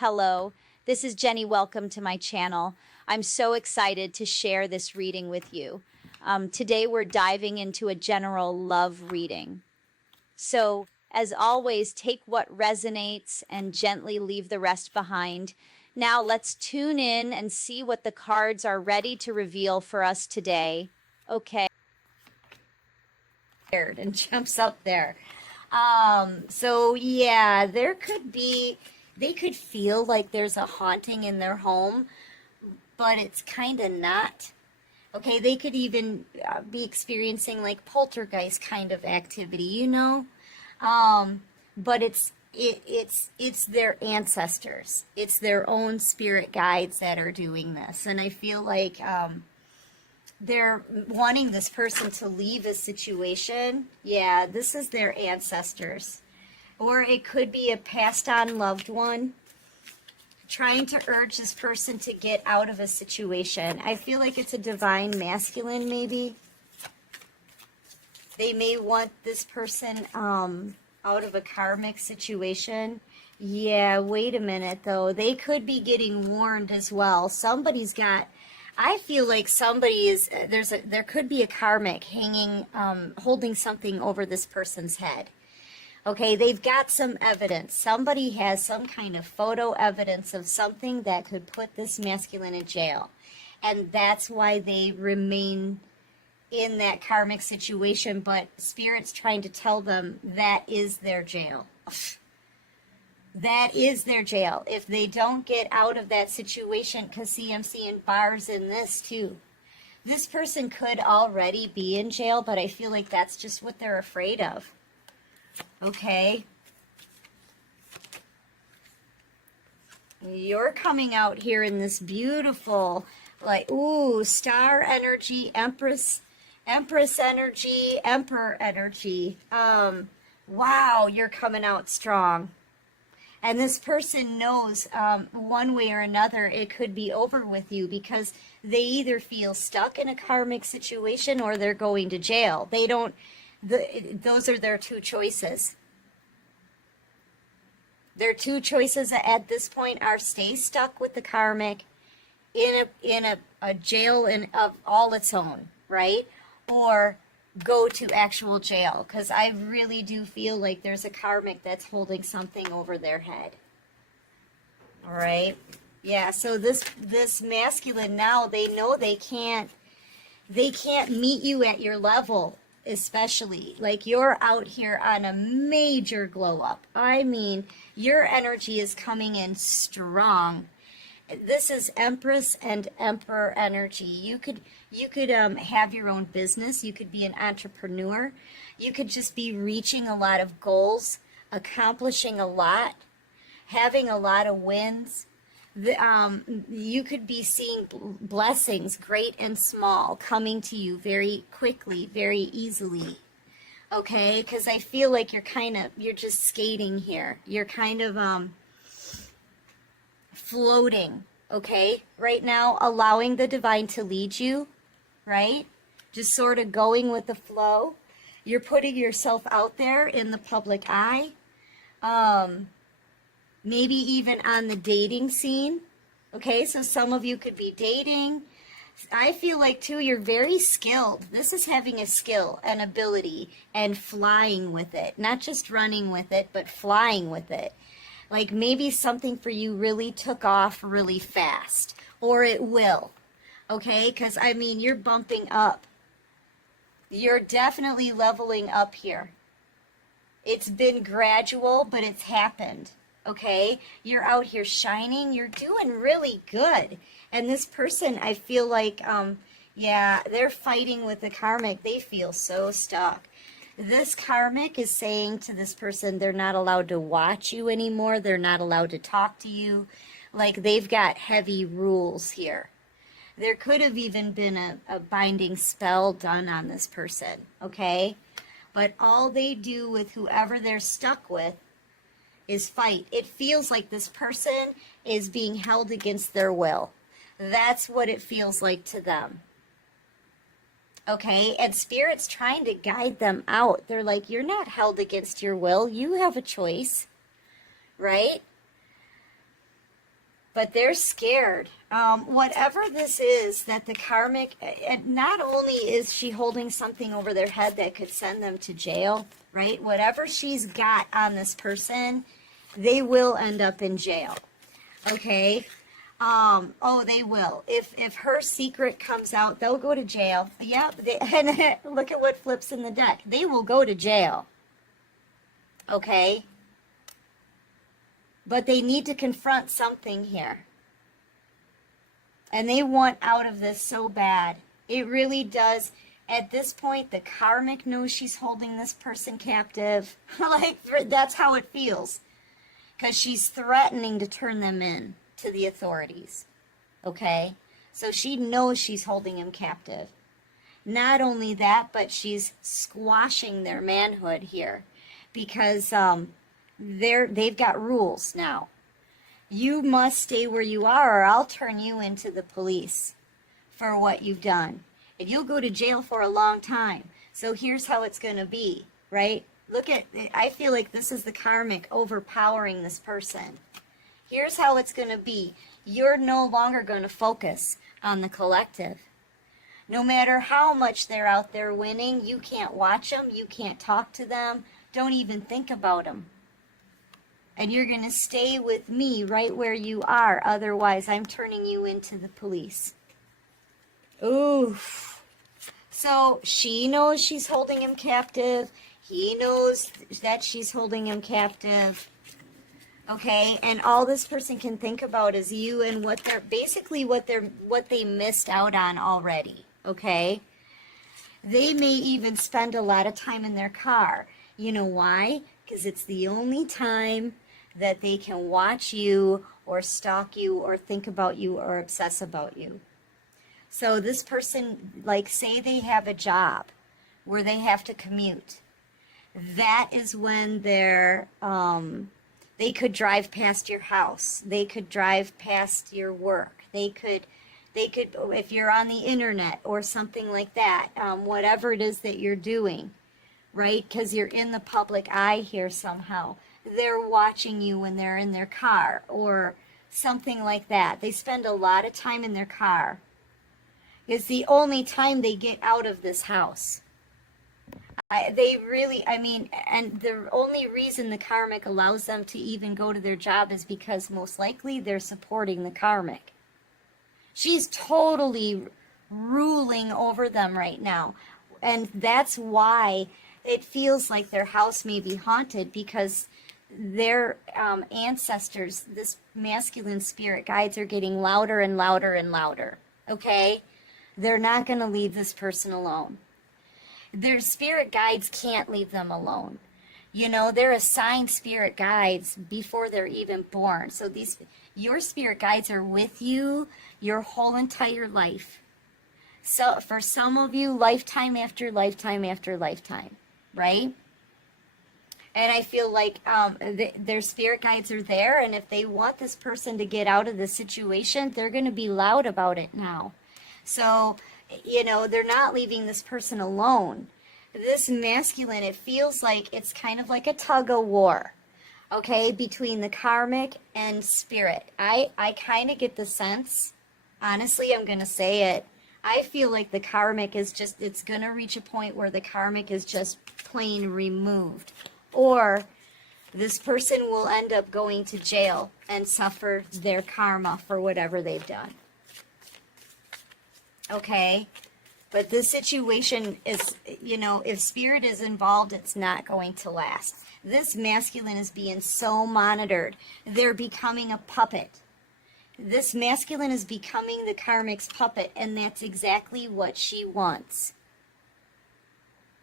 Hello, this is Jenny. Welcome to my channel. I'm so excited to share this reading with you. Today we're diving into a general love reading. So, as always, take what resonates and gently leave the rest behind. Now let's tune in and see what the cards are ready to reveal for us today. Okay. And jumps up there. So yeah, they could feel like there's a haunting in their home, but it's kind of not. Okay, they could even be experiencing like poltergeist kind of activity, but it's their ancestors. It's their own spirit guides that are doing this. And I feel like they're wanting this person to leave a situation. Yeah, this is their ancestors. Or it could be a passed on loved one trying to urge this person to get out of a situation. I feel like it's a divine masculine, maybe. They may want this person out of a karmic situation. Yeah, wait a minute, though. They could be getting warned as well. Somebody's got... I feel like somebody is, there could be a karmic hanging, holding something over this person's head. Okay, they've got some evidence. Somebody has some kind of photo evidence of something that could put this masculine in jail. And that's why they remain in that karmic situation, but Spirit's trying to tell them that is their jail. That is their jail. If they don't get out of that situation, because see, I'm seeing bars in this too. This person could already be in jail, but I feel like that's just what they're afraid of. Okay. You're coming out here in this beautiful, like, ooh, star energy, empress energy, emperor energy. Wow, you're coming out strong. And this person knows one way or another it could be over with you because they either feel stuck in a karmic situation or they're going to jail. They don't, those are their two choices. Their two choices at this point are stay stuck with the karmic in a jail of all its own, right? Or go to actual jail, because I really do feel like there's a karmic that's holding something over their head. All right. Yeah, so this masculine now, they know they can't meet you at your level, especially. Like, you're out here on a major glow up. I mean, your energy is coming in strong. This is Empress and Emperor energy. You could have your own business. You could be an entrepreneur. You could just be reaching a lot of goals, accomplishing a lot, having a lot of wins. You could be seeing blessings, great and small, coming to you very quickly, very easily. Okay, because I feel like you're just skating here. You're kind of floating, okay, right now, allowing the divine to lead you, right? Just sort of going with the flow. You're putting yourself out there in the public eye, maybe even on the dating scene, okay? So some of you could be dating. I feel like, too, you're very skilled. This is having a skill, an ability, and flying with it. Not just running with it, but flying with it. Like, maybe something for you really took off really fast. Or it will. Okay? Because, I mean, you're bumping up. You're definitely leveling up here. It's been gradual, but it's happened. Okay? You're out here shining. You're doing really good. And this person, I feel like, yeah, they're fighting with the karmic. They feel so stuck. This karmic is saying to this person they're not allowed to watch you anymore. They're not allowed to talk to you. Like, they've got heavy rules here. There could have even been a binding spell done on this person, okay? But all they do with whoever they're stuck with is fight. It feels like this person is being held against their will. That's what it feels like to them. Okay, and Spirit's trying to guide them out. They're like, you're not held against your will. You have a choice, right? but they're scared. Whatever this is that the karmic, and not only is she holding something over their head that could send them to jail, right? Whatever she's got on this person, they will end up in jail. Okay? Oh, they will. If her secret comes out, they'll go to jail. Yep. And look at what flips in the deck. They will go to jail. Okay? But they need to confront something here. And they want out of this so bad. It really does. At this point, the karmic knows she's holding this person captive. Like, that's how it feels. Because she's threatening to turn them in to the authorities. Okay? So she knows she's holding him captive. Not only that, but she's squashing their manhood here. Because they've got rules now. You must stay where you are, or I'll turn you into the police for what you've done. And you'll go to jail for a long time. So here's how it's going to be, right? Look at, I feel like this is the karmic overpowering this person. Here's how it's going to be. You're no longer going to focus on the collective. No matter how much they're out there winning, you can't watch them, you can't talk to them, don't even think about them. And you're going to stay with me right where you are. Otherwise, I'm turning you into the police. Oof. So she knows she's holding him captive. He knows that she's holding him captive. Okay? And all this person can think about is you and what they missed out on already. Okay? They may even spend a lot of time in their car. You know why? Because it's the only time that they can watch you or stalk you or think about you or obsess about you. So this person, like, say they have a job where they have to commute. That is when they could drive past your house. They could drive past your work. They could, if you're on the internet or something like that, whatever it is that you're doing, right? Because you're in the public eye here somehow. They're watching you when they're in their car or something like that. They spend a lot of time in their car. It's the only time they get out of this house. And the only reason the karmic allows them to even go to their job is because most likely they're supporting the karmic. She's totally ruling over them right now. And that's why it feels like their house may be haunted, because their ancestors, this masculine spirit guides, are getting louder and louder and louder. Okay? They're not going to leave this person alone. Their spirit guides can't leave them alone. You know, they're assigned spirit guides before they're even born. So your spirit guides are with you your whole entire life. So for some of you, lifetime after lifetime after lifetime, right? And I feel like their spirit guides are there, and if they want this person to get out of the situation, they're going to be loud about it now. So, you know, they're not leaving this person alone. This masculine, it feels like it's kind of like a tug of war, okay, between the karmic and spirit. I kind of get the sense, honestly, I'm going to say it, I feel like the karmic is just, it's going to reach a point where the karmic is just plain removed. Or this person will end up going to jail and suffer their karma for whatever they've done. Okay? But this situation is, you know, if spirit is involved, it's not going to last. This masculine is being so monitored. They're becoming a puppet. This masculine is becoming the karmic's puppet, and that's exactly what she wants.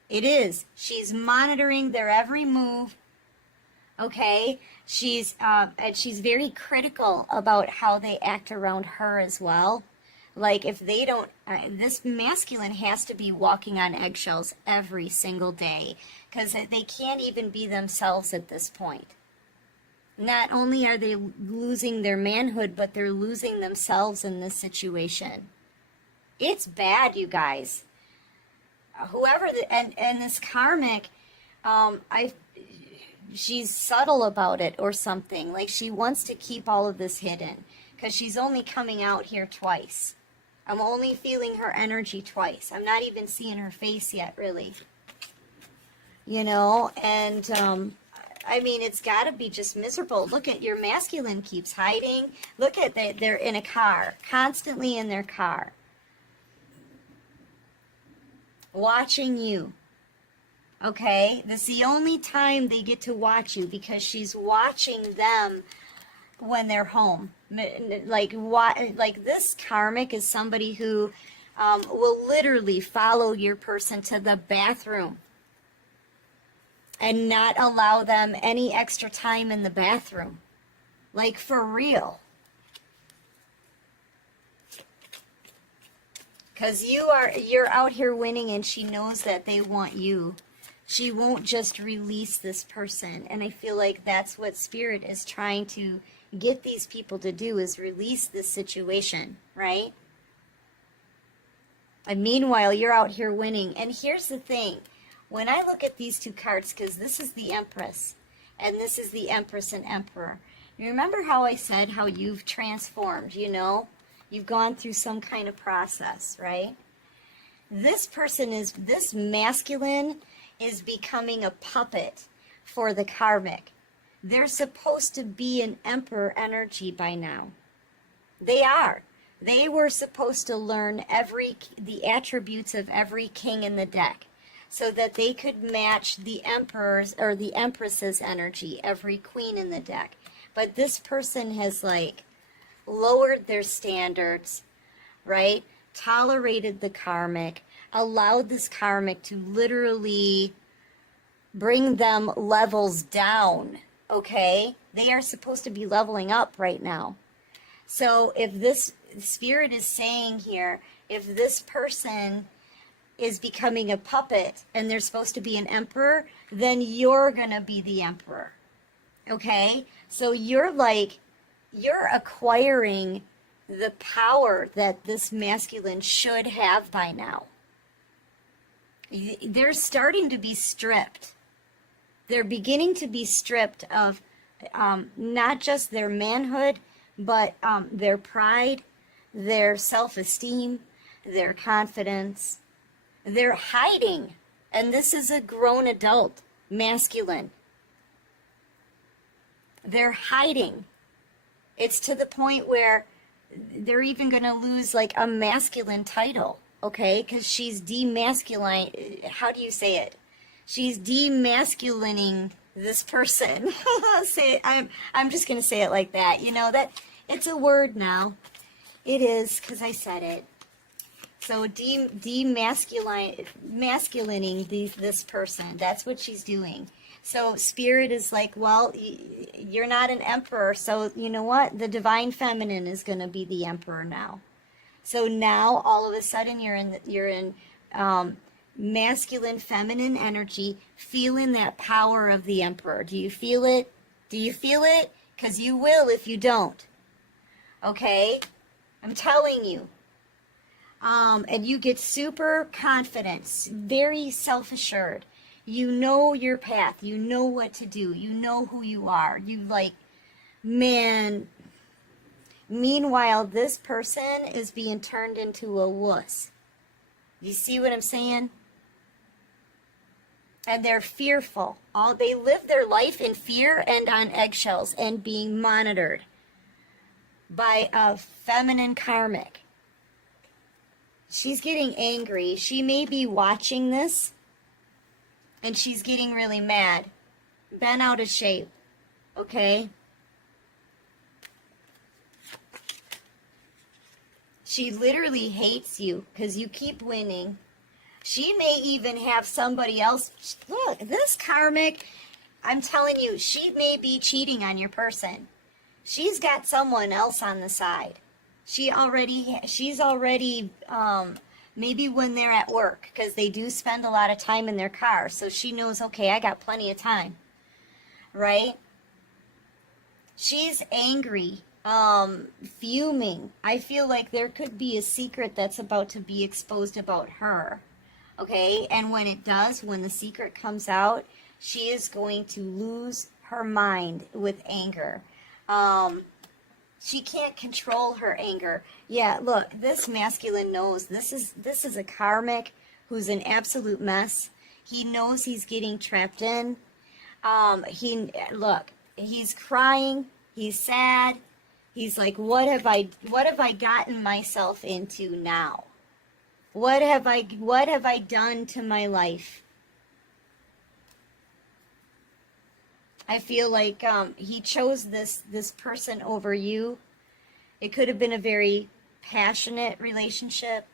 It is. She's monitoring their every move. Okay? And she's very critical about how they act around her as well. Like, if they don't, this masculine has to be walking on eggshells every single day, because they can't even be themselves at this point. Not only are they losing their manhood, but they're losing themselves in this situation. It's bad, you guys. And this karmic, she's subtle about it or something. Like, she wants to keep all of this hidden. because she's only coming out here twice. I'm only feeling her energy twice. I'm not even seeing her face yet, really. You know, and I mean, it's got to be just miserable. Look at your masculine keeps hiding. Look at that, they're in a car, constantly in their car, watching you. Okay, this is the only time they get to watch you, because she's watching them when they're home. Like this karmic is somebody who will literally follow your person to the bathroom and not allow them any extra time in the bathroom. Like, for real. Because you're out here winning, and she knows that they want you. She won't just release this person. And I feel like that's what Spirit is trying to get these people to do, is release this situation, right? And meanwhile, you're out here winning. And here's the thing. When I look at these two cards, because this is the Empress, and this is the Empress and Emperor. You remember how I said how you've transformed, you know? You've gone through some kind of process, right? This masculine is becoming a puppet for the karmic. They're supposed to be an emperor energy by now. They are. They were supposed to learn the attributes of every king in the deck, so that they could match the emperor's or the empress's energy, every queen in the deck. But this person has like lowered their standards, right? Tolerated the karmic, allowed this karmic to literally bring them levels down, okay? They are supposed to be leveling up right now. So if this Spirit is saying here, if this person is becoming a puppet and they're supposed to be an emperor, then you're gonna be the emperor, okay? So you're acquiring the power that this masculine should have by now. They're starting to be stripped. They're beginning to be stripped of not just their manhood, but their pride, their self-esteem, their confidence. They're hiding. And this is a grown adult, masculine. They're hiding. It's to the point where they're even going to lose like a masculine title, okay? Because she's demasculine. How do you say it? She's demasculining this person. I'm just going to say it like that. You know, that it's a word now. It is, because I said it. So demasculining this person. That's what she's doing. So Spirit is like, well, you're not an emperor, so you know what? The divine feminine is going to be the emperor now. So now all of a sudden you're in masculine feminine energy, feeling that power of the emperor. Do you feel it? Do you feel it? Because you will if you don't. Okay? I'm telling you. And you get super confident, very self-assured. You know your path. You know what to do. You know who you are. You like, man. Meanwhile, this person is being turned into a wuss. You see what I'm saying? And they're fearful. They live their life in fear and on eggshells and being monitored by a feminine karmic. She's getting angry. She may be watching this, and she's getting really mad. Bent out of shape. Okay? She literally hates you because you keep winning. She may even have somebody else. Look, this karmic, I'm telling you, she may be cheating on your person. She's got someone else on the side. She's already, maybe when they're at work, because they do spend a lot of time in their car. So she knows, okay, I got plenty of time, right? She's angry, fuming. I feel like there could be a secret that's about to be exposed about her, okay? And when it does, when the secret comes out, she is going to lose her mind with anger. She can't control her anger. Yeah, look, this masculine knows this is a karmic who's an absolute mess. He knows he's getting trapped in. He's crying, he's sad. He's like, what have I gotten myself into now? What have I done to my life? I feel like he chose this person over you. It could have been a very passionate relationship,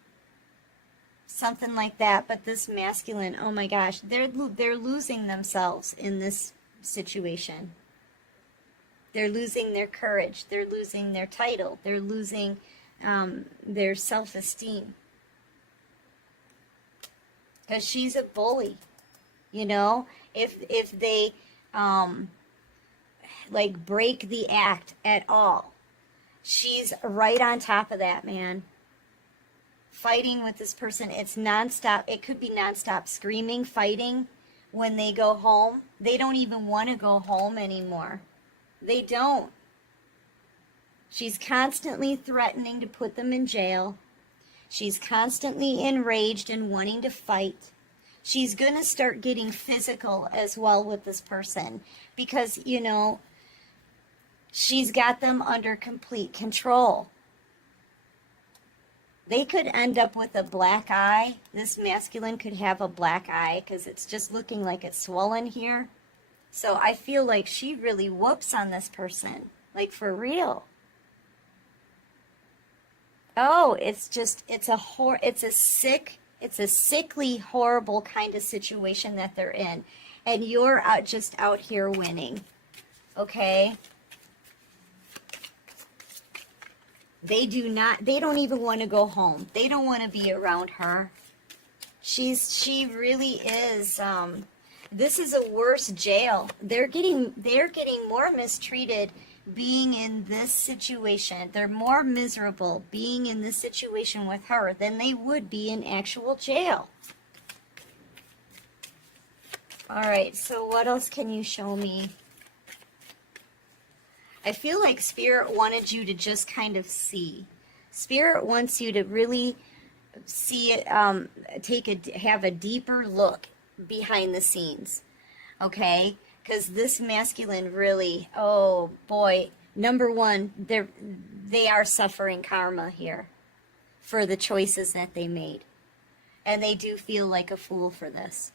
something like that. But this masculine, oh my gosh, they're losing themselves in this situation. They're losing their courage. They're losing their title. They're losing their self-esteem. Because she's a bully, you know. If they like break the act at all, she's right on top of that, man. Fighting with this person, it's nonstop. It could be nonstop screaming, fighting. When they go home, they don't even want to go home anymore. They don't. She's constantly threatening to put them in jail. She's constantly enraged and wanting to fight. She's going to start getting physical as well with this person because, you know, she's got them under complete control. They could end up with a black eye. This masculine could have a black eye because it's just looking like it's swollen here. So I feel like she really whoops on this person, like for real. Oh, it's a sickly, horrible kind of situation that they're in. And you're just out here winning. Okay? They don't even want to go home. They don't want to be around her. She really is, this is a worse jail. They're getting more mistreated being in this situation. They're more miserable being in this situation with her than they would be in actual jail. All right, so what else can you show me? I feel like Spirit wanted you to just kind of see. Spirit wants you to really see it, have a deeper look behind the scenes, okay? Because this masculine really, oh boy, number one, they are suffering karma here for the choices that they made. And they do feel like a fool for this.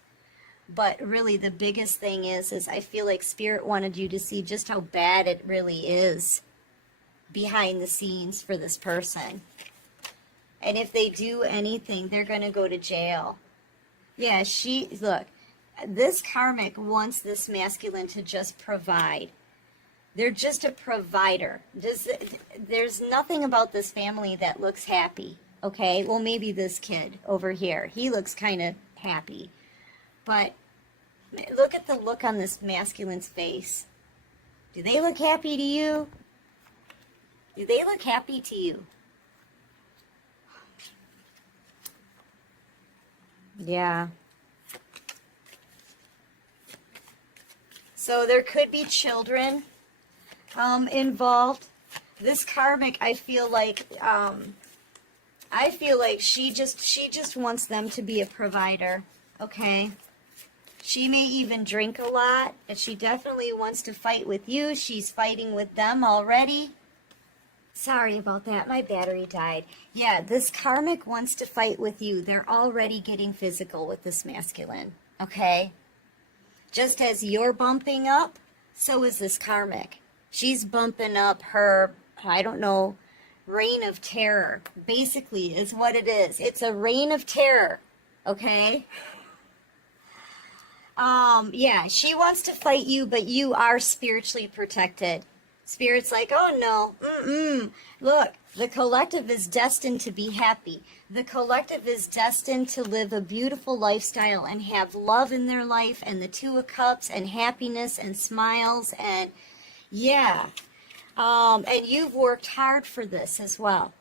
But really the biggest thing is I feel like Spirit wanted you to see just how bad it really is behind the scenes for this person. And if they do anything, they're going to go to jail. Yeah, look, this karmic wants this masculine to just provide. They're just a provider. There's nothing about this family that looks happy, okay? Well, maybe this kid over here. He looks kind of happy. But look at the look on this masculine's face. Do they look happy to you? Do they look happy to you? Yeah. So there could be children involved. This karmic, I feel like she just wants them to be a provider. Okay. She may even drink a lot, and she definitely wants to fight with you. She's fighting with them already. Sorry about that. My battery died. Yeah, this karmic wants to fight with you. They're already getting physical with this masculine. Okay? Just as you're bumping up, so is this karmic. She's bumping up her, I don't know, reign of terror. Basically is what it is. It's a reign of terror. Okay? Yeah, she wants to fight you, but you are spiritually protected. Spirit's like, oh no, look, the collective is destined to be happy. The collective is destined to live a beautiful lifestyle and have love in their life and the Two of Cups and happiness and smiles and yeah. And you've worked hard for this as well.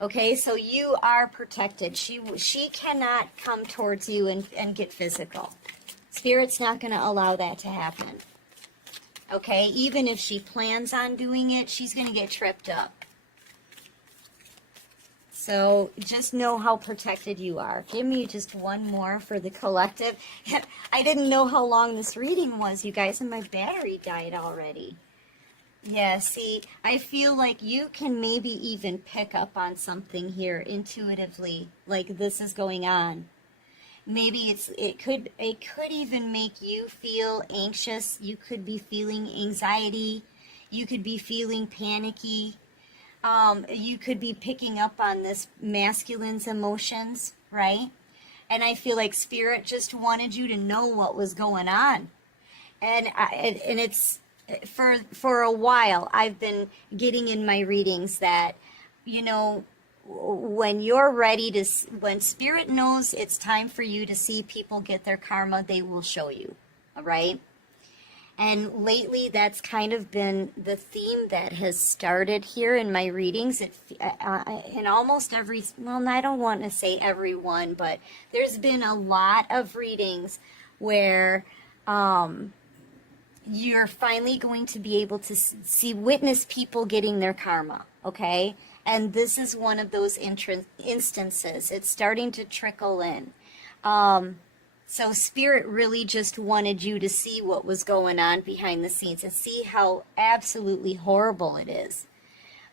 Okay, so you are protected. She cannot come towards you and get physical. Spirit's not going to allow that to happen. Okay, even if she plans on doing it, she's going to get tripped up. So just know how protected you are. Give me just one more for the collective. I didn't know how long this reading was, you guys, and my battery died already. Yeah, see, I feel like you can maybe even pick up on something here intuitively, like this is going on. Maybe it could even make you feel anxious. You could be feeling anxiety. You could be feeling panicky. You could be picking up on this masculine's emotions, right? And I feel like Spirit just wanted you to know what was going on. And it's for a while I've been getting in my readings that, you know, when you're ready to, when Spirit knows it's time for you to see people get their karma, they will show you, all right? And lately, that's kind of been the theme that has started here in my readings. In almost every, well, I don't want to say every one, but there's been a lot of readings where you're finally going to be able to witness people getting their karma, okay? And this is one of those instances. It's starting to trickle in. So Spirit really just wanted you to see what was going on behind the scenes and see how absolutely horrible it is.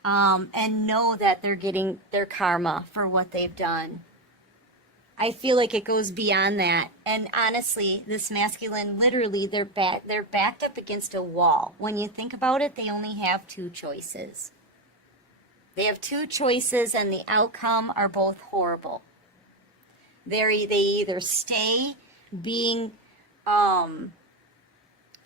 And know that they're getting their karma for what they've done. I feel like it goes beyond that. And honestly, this masculine, literally, they're backed up against a wall. When you think about it, they only have two choices. They have two choices, and the outcome are both horrible. They either stay being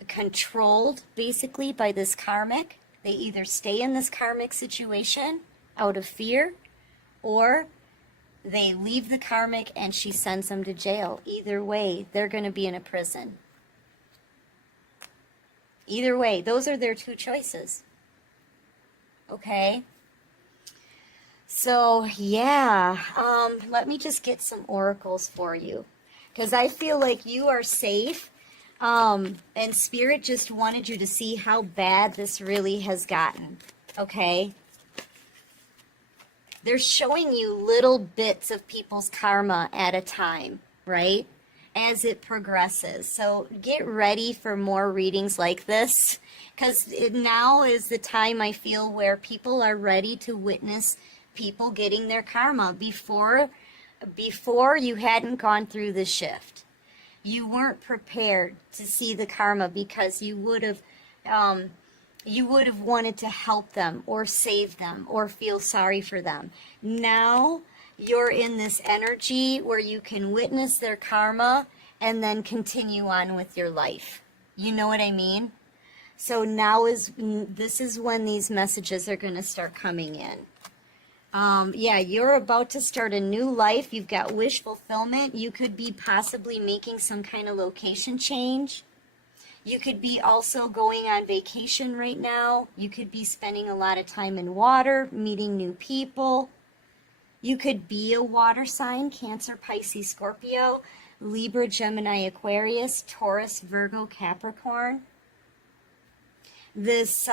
controlled, basically, by this karmic. They either stay in this karmic situation out of fear, or they leave the karmic and she sends them to jail. Either way, they're going to be in a prison. Either way, those are their two choices. Okay? So, yeah, let me just get some oracles for you, because I feel like you are safe, and Spirit just wanted you to see how bad this really has gotten, okay? They're showing you little bits of people's karma at a time, right, as it progresses. So get ready for more readings like this, because now is the time, I feel, where people are ready to witness people getting their karma. Before you hadn't gone through the shift. You weren't prepared to see the karma because you would have wanted to help them or save them or feel sorry for them. Now you're in this energy where you can witness their karma and then continue on with your life. You know what I mean? So now this is when these messages are going to start coming in. Yeah, you're about to start a new life. You've got wish fulfillment. You could be possibly making some kind of location change. You could be also going on vacation right now. You could be spending a lot of time in water, meeting new people. You could be a water sign: Cancer, Pisces, Scorpio, Libra, Gemini, Aquarius, Taurus, Virgo, Capricorn. This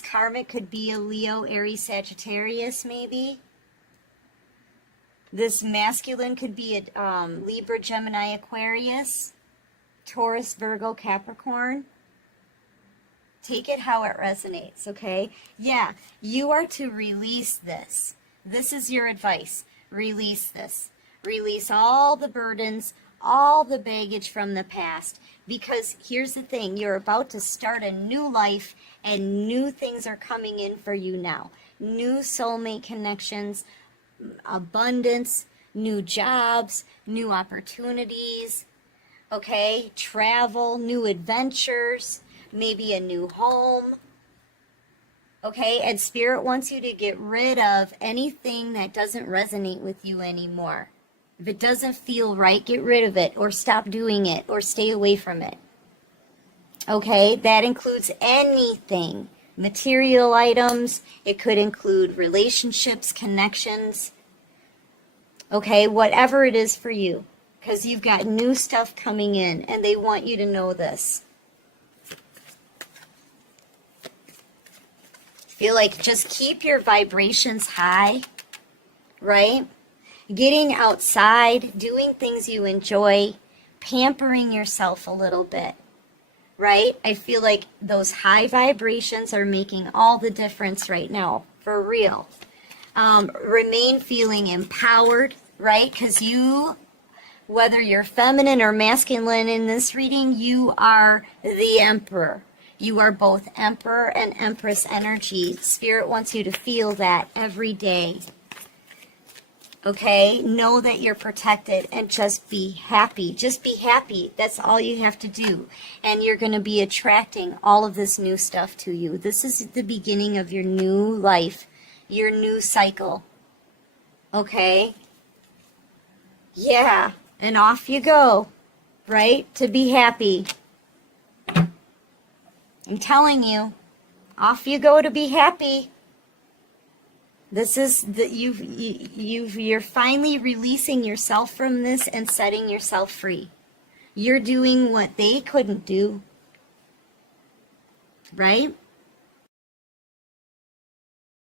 karmic could be a Leo, Aries, Sagittarius, maybe. This masculine could be a Libra, Gemini, Aquarius, Taurus, Virgo, Capricorn. Take it how it resonates, okay? Yeah, you are to release this. This is your advice. Release this. Release all the burdens, all the baggage from the past. Because here's the thing, you're about to start a new life, and new things are coming in for you now. New soulmate connections, abundance, new jobs, new opportunities, okay? Travel, new adventures, maybe a new home, okay? And Spirit wants you to get rid of anything that doesn't resonate with you anymore. If it doesn't feel right, get rid of it, or stop doing it, or stay away from it. Okay, that includes anything. Material items, it could include relationships, connections. Okay, whatever it is for you. Because you've got new stuff coming in, and they want you to know this. Feel like just keep your vibrations high, right? Getting outside, doing things you enjoy, pampering yourself a little bit, right? I feel like those high vibrations are making all the difference right now, for real. Remain feeling empowered, right? Because you, whether you're feminine or masculine in this reading, you are the emperor. You are both emperor and empress energy. Spirit wants you to feel that every day. Okay? Know that you're protected and just be happy. Just be happy. That's all you have to do. And you're going to be attracting all of this new stuff to you. This is the beginning of your new life, your new cycle. Okay? Yeah. And off you go, right? To be happy. I'm telling you, off you go to be happy. This is that you're finally releasing yourself from this and setting yourself free. You're doing what they couldn't do, right?